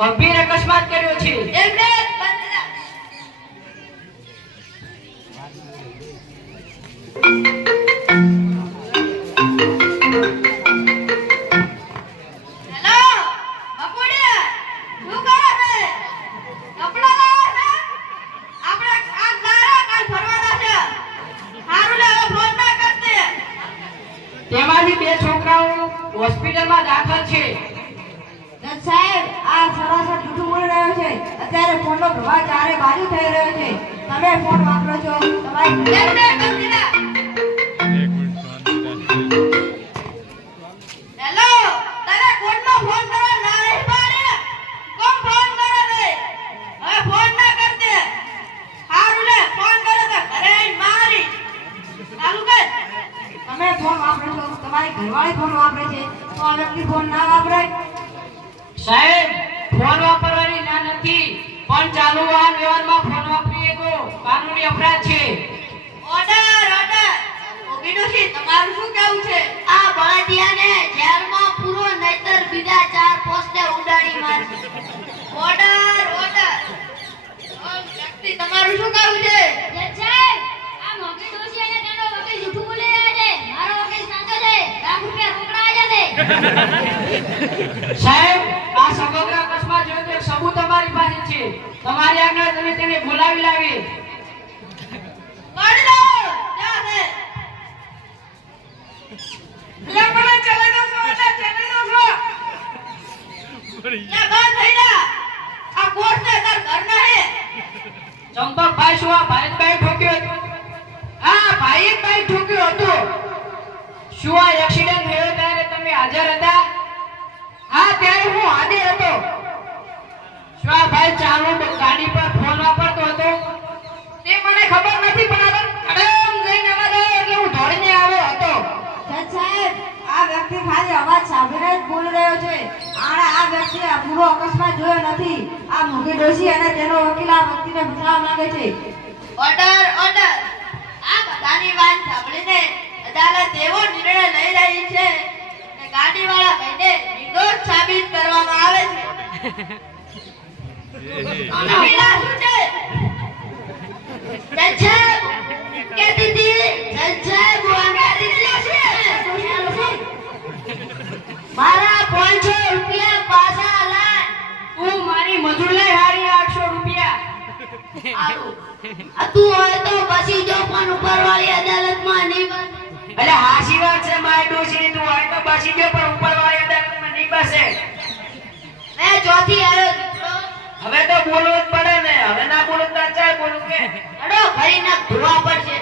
ગંભીર અકસ્માત કર્યો છે. એમને તેમાંથી બે છોકરાઓ હોસ્પિટલમાં દાખલ છે. સાહેબ આ સરાસર જૂઠું બોલી રહ્યો છે. અત્યારે ફોનનો પ્રવાહ ચારે બાજુ થઈ રહ્યો છે. તમે ફોન વાપરો છો તમારી હેલો તારે કોણનો ફોન કરવા ના રહી પાડે કોણ ફોન કરે છે હવે ફોન ના કરતે હારું લે ફોન કરે તો ઘરે મારી ચાલુ કર તમે ફોન વાપરો છો તમારી ઘરવાળી ફોન વાપરે છે તો આ વ્યક્તિ ફોન ના વાપરે સાહેબ ફોન વાપરવાની ના નથી પણ ચાલુ વાહન વ્યવહારમાં ફોન વાપરીએ તો કાનૂની અપરાધ છે. ઓર્ડર ઓર્ડર ઓબીડોશી તમારું શું કહેવું છે આ બળદિયાને જેલમાં પૂરો નહીતર બીજા 4 પોસ્ટે ઉડાડી મારશે. ઓર્ડર ઓર્ડર વ્યક્તિ તમારું શું કહેવું છે જજ સાહેબ આ મોટી ડોશી અને તેનો વકીલ જૂઠું બોલી રહ્યા છે. મારો વકીલ સાચો છે. લાખ રૂપિયા રોકડા આયા છે. સાહેબ આ સમગ્ર અકસ્માત જોયો તો એક સબૂત અમારી પાસે છે. તમારી આગળ તમે તેને બોલાવી લાવી. પાડી દો ક્યાં છે લે મને ચલે દો છો લે ચલે દો છો લે બંધ થઈ જા આ કોર્ટ ને તાર ઘર ના હે ચંપકભાઈ શું આ ભાઈ ઠોક્યો હતો? હા ભાઈએ બાઈક ઠોક્યો હતો. શું આ એક્સિડન્ટ થયો ત્યારે તમે હાજર હતા? હા ત્યારે હું હાજર હતો. શું આ ભાઈ ચાલુ ગાડી પર ફોન વાપરતો હતો? તે મને ખબર નથી પણ કડમ જઈને અવાજ આવ્યો એટલે હું દોડીને આવ્યો હતો. જજ સાહેબ આ વ્યક્તિ ખાલી અવાજ સાંભળીને જ બોલી રહ્યો છે. આણે આ વ્યક્તિ આ પૂરો અકસ્માત જોયો નથી. આ મોટી ડોશી અને તેનો વકીલ આ વ્યક્તિને ફસાવવા માંગે છે. ઓર્ડર ઓર્ડર આ બધાની વાત સાંભળીને અદાલત એવો નિર્ણય લઈ રહી છે કે ગાડીવાળા ભાઈને નિર્દોષ સાબિત કરવામાં આવે છે. આના શું છે જજ સાહેબ કે દીદી જજ સાહેબ વાંગા દીદી છે મારા 500 રૂપિયા પાછા લાય. તું મારી મજૂર લઈ હારી 800 રૂપિયા. તું હોય તો પછી જો પણ ઉપરવાળી અદાલતમાં નહીં બને. એટલે હાસી વાત છે મારી ડોશી, તું હોય તો બસી ગયો પણ ઉપરવાળી અદાલતમાં નહીં બસે. મેં ચોથી આવ્યો દીકરો. હવે તો બોલવું જ પડે ને. હવે ના બોલું તો ચાલ બોલું કે અડો ઘરી ના ધોવા પડશે.